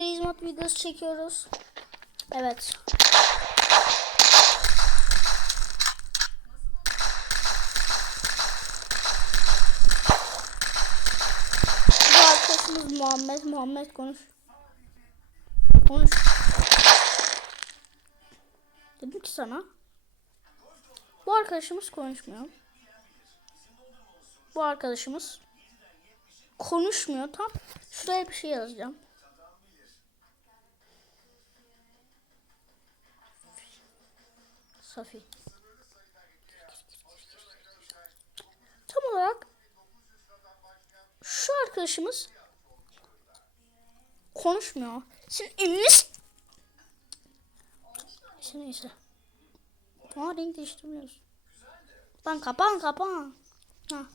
mod videosu çekiyoruz. Evet. Bu arkadaşımız Muhammed. Muhammed konuş. Konuş. Dedim ki sana. Bu arkadaşımız konuşmuyor. Bu arkadaşımız konuşmuyor. Tam şuraya bir şey yazacağım. Safi. Tam olarak şu arkadaşımız konuşmuyor. Sen eminiz. Neyse neyse. Aa renk değiştirmiyoruz. Lan kapan kapan. Ha.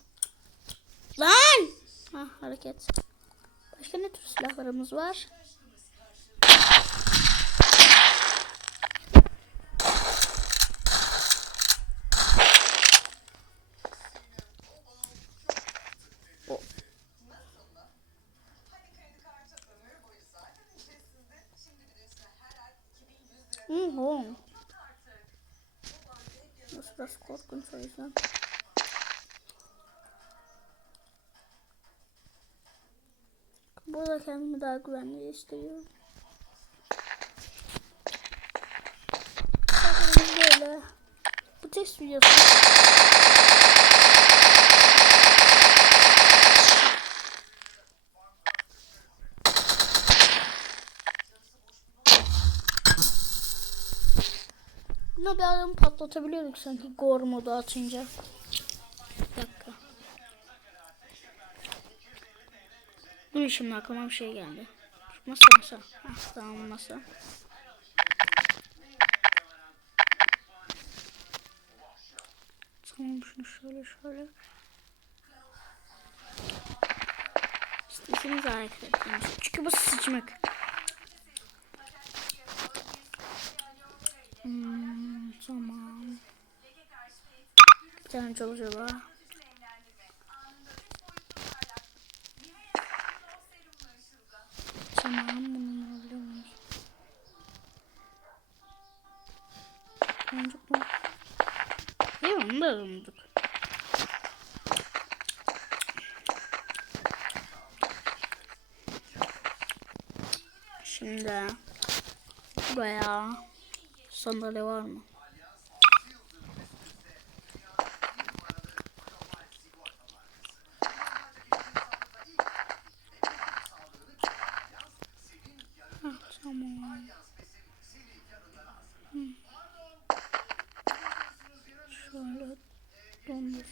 Lan. Ha hareket. Başka ne tür silahlarımız var? Hı. Burası biraz korkunç o yüzden. Burada kendimi daha güvenli hissediyorum. Böyle. Bu test videosu. Buna bir adamı patlatabiliyorduk sanki Gore modu atınca. Bir dakika. Dur şimdi aklıma bir şey geldi. Masa masa. Heh, tamam masa. Tamam şunu şöyle şöyle. İstediğiniz hareket etmeniz. Çünkü bu sıçmak. Hmm, tamam. Bir tane çok acaba. Tamam bunu alabiliyor muyuz? Boncuk mu? İyi onu da alındık. Şimdi buraya sandalye var mı? Şöyle dondur.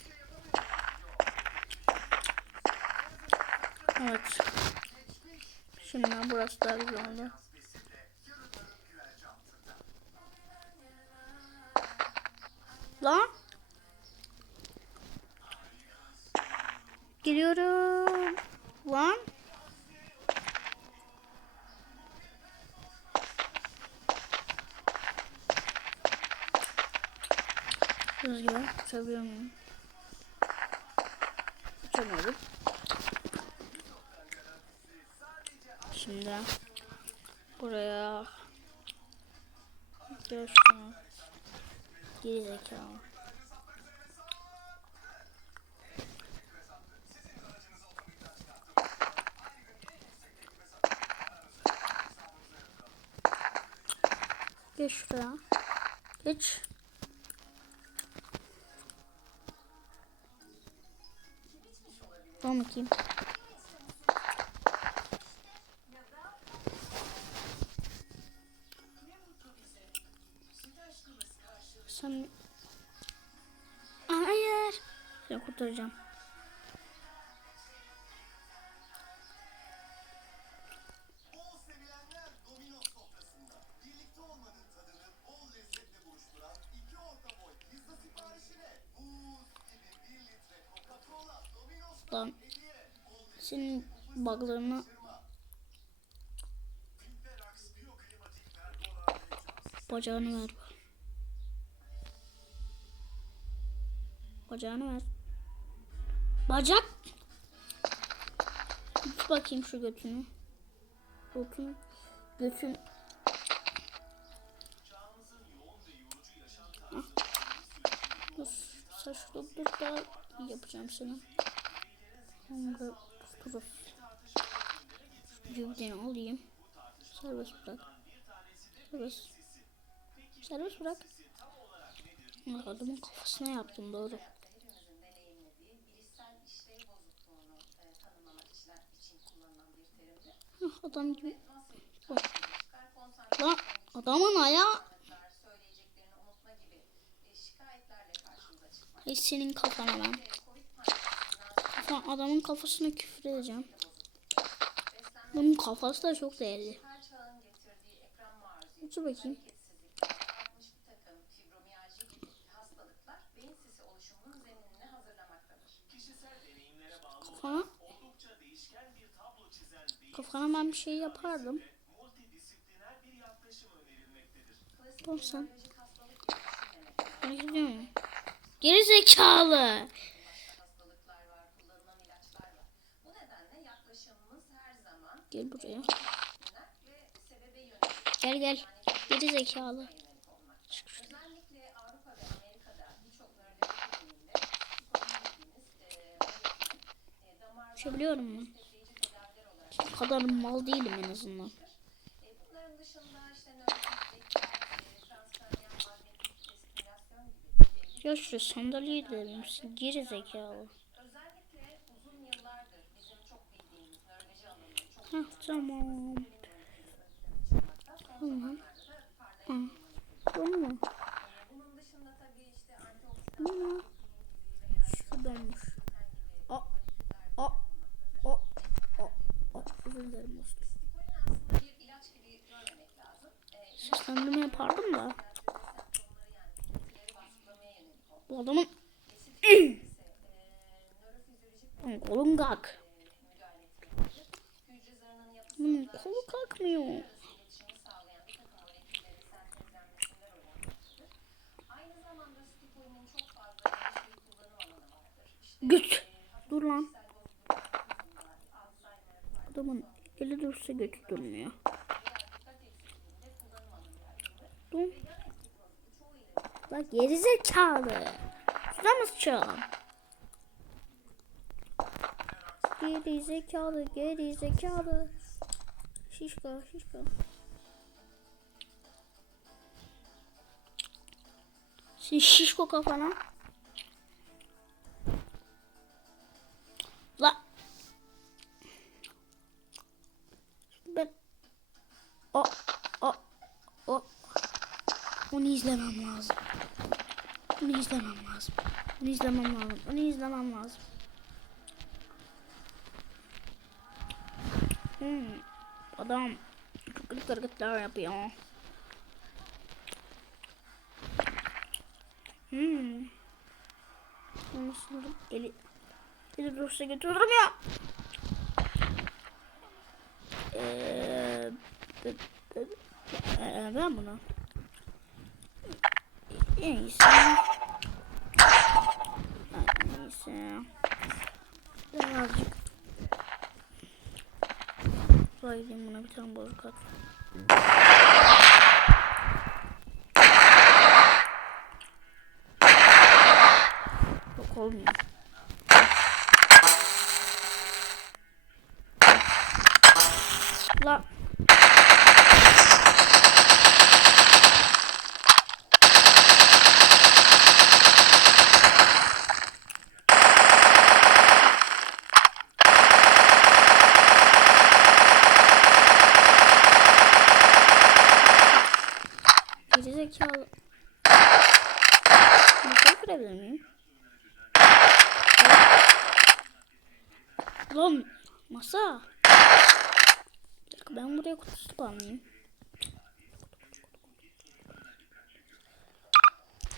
Evet. Şimdi burası daha güzel oldu. Lan. Geliyorum. Lan. Hız gibi uçabiliyor muyum? Uçamadım. Şimdi buraya gel şunu. Geri zekalı. Geç şuraya. Geç. Tamam bakayım. Domino's Lan senin cam bacağını ver. Bacağını ver. Bacak. Tut bakayım şu götünü. Götün. Götün. Ah. Dur. Saçlı dur daha yapacağım sana. Sonra dur. Cüvdeni alayım. Serbest bırak. Serbest. Serbest bırak. Ah, Adamın kafasına yaptım doğru. Adam gibi. Lan adamın ayağı. Ay senin kafana ben. Ve Covid pandemisinden sonra Kafa, adamın kafasına küfür edeceğim. Bunun kafası da çok değerli. Otur bakayım. hareketsizlikler, kafana bir şey yapardım. gidiyorum. Geri zekalı. Gel buraya. Gel gel. Geri zekalı. damardan Uçabiliyorum mu? Bu kadar mal değilim en azından. Ya şu sandalyeyi de misin? Geri zekalı. özellikle uzun yıllardır bizim çok bildiğimiz nöroloji alanında çok Heh tamam. Tamam. Hı. Bunu mu? Bunun dışında tabii işte Bu antioksidan mu? Şu donmuş. O. O. O. O. O. Özür dilerim dostum. aslında bir ilaç gibi görmemek lazım. E, Seslendirme yapardım da. semptomları yani belirtileri baskılamaya yönelik o. Bu adamın ise e, nörofizyolojik Lan kolun kalk. müdahale etmelidir. Hücre zarının yapısında Bunun kolu kalkmıyor. iletişimi sağlayan bir takım moleküllerin sentezlenmesinde rol oynamaktadır. Aynı zamanda stikolinin çok fazla geniş bir kullanım alanı vardır. İşte Güç. Dur lan. Adamın eli dursa götü durmuyor. Yaygındır. Dur. Yan etki bozukluğu çoğu ile Bak geri zekalı. Şurada mı sıçağım? Geri zekalı, geri zekalı. Şişko, şişko. Şişko kafana. Onu izlemem lazım. Bunu izlemem lazım. Bunu izlemem lazım. Bunu izlemem lazım. Hmm. Adam gırt hareketler yapıyor. Hmm. Nasıl eli eli dursa götürürüm ya. Ee, b- b- ee, ben bunu en iyisi. En iyisi. Birazcık. Koyayım buna bir tane bozuk at. Yok olmuyor. La. Geri zekalı. Masayı kırabilir miyim? Lan masa. Bir dakika, Ben buraya kutu spamlayayım.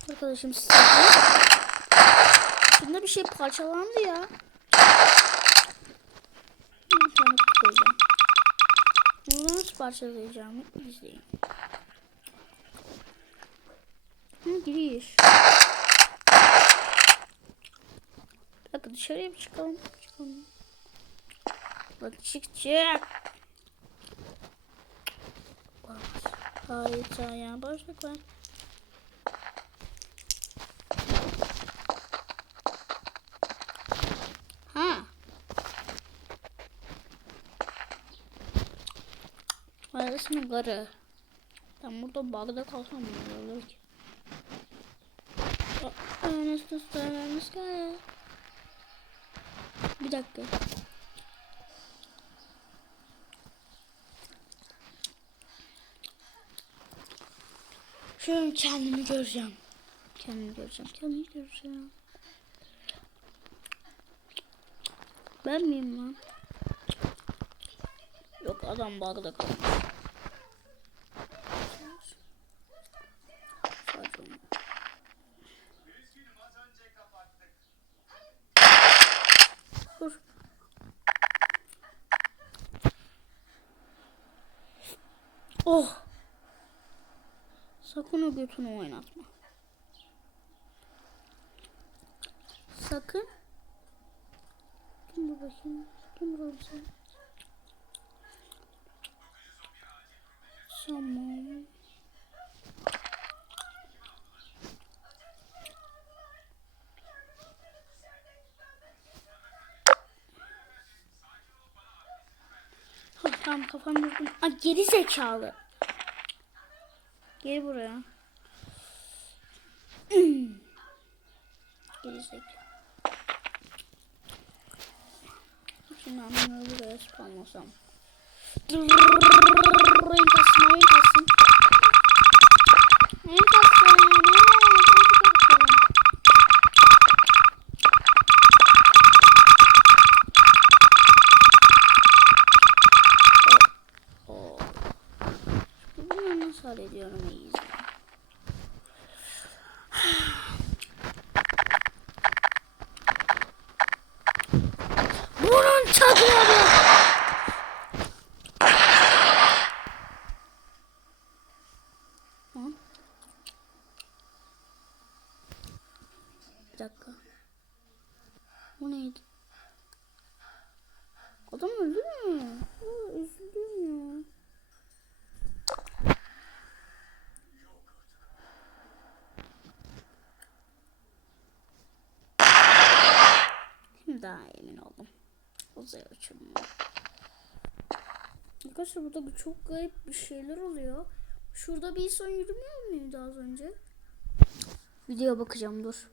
Arkadaşım size. Şunda bir şey parçalandı ya. Bir tane kutu koyacağım. Bunu nasıl parçalayacağımı izleyin. Hı, giriş. Dakika dışarıya bir çıkalım. Çıkalım. Bak çık çık. Haritaya başlık ver. Ha. Neredesin garı? Ben burada bagda kalsam ne olur ki? Usta, Ernest gel. Bir dakika. Şu an kendimi göreceğim. Kendimi göreceğim. Kendimi göreceğim. Ben miyim lan? Yok adam bağda kalmış. Sadece onu. Üzgünüm az önce kapattık. Dur. Oh. Sakın o götünü oynatma. Sakın. Bu bakayım? Bu sen? Tamam. Oh, tamam kafam vurdum. Aa, geri zekalı. Gel buraya. Hmm. Geri zekalı. Şimdi annemi buraya spamlasam. Oyun kalsın, oyun kalsın. Oyun kalsın. Oyun kalsın. Oo. Bunu nasıl hallediyorum iyiyiz. Bunun tadına bak. Lan. Bir dakika. Bu neydi? Adam öldü mü? Aa, üzüldüm ya. Şimdi daha emin oldum. Uzaya uçurum. Arkadaşlar burada çok garip bir şeyler oluyor. Şurada bir insan yürümüyor muydu az önce? Videoya bakacağım dur.